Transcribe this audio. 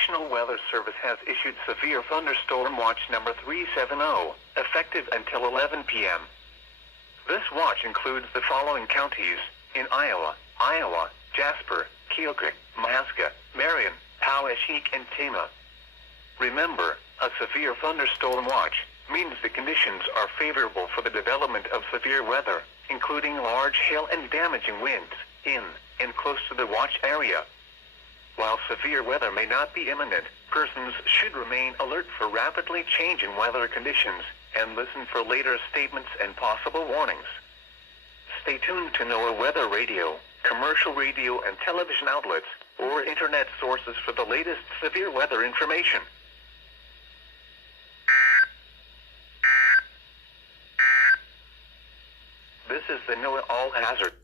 National Weather Service has issued Severe Thunderstorm Watch number 370, effective until 11 p.m. This watch includes the following counties in Iowa: Jasper, Keokuk, Mahaska, Marion, Poweshiek, and Tama. Remember, a severe thunderstorm watch means the conditions are favorable for the development of severe weather, including large hail and damaging winds, in and close to the watch area. While severe weather may not be imminent, persons should remain alert for rapidly changing weather conditions and listen for later statements and possible warnings. Stay tuned to NOAA weather radio, commercial radio and television outlets, or internet sources for the latest severe weather information. This is the NOAA All Hazard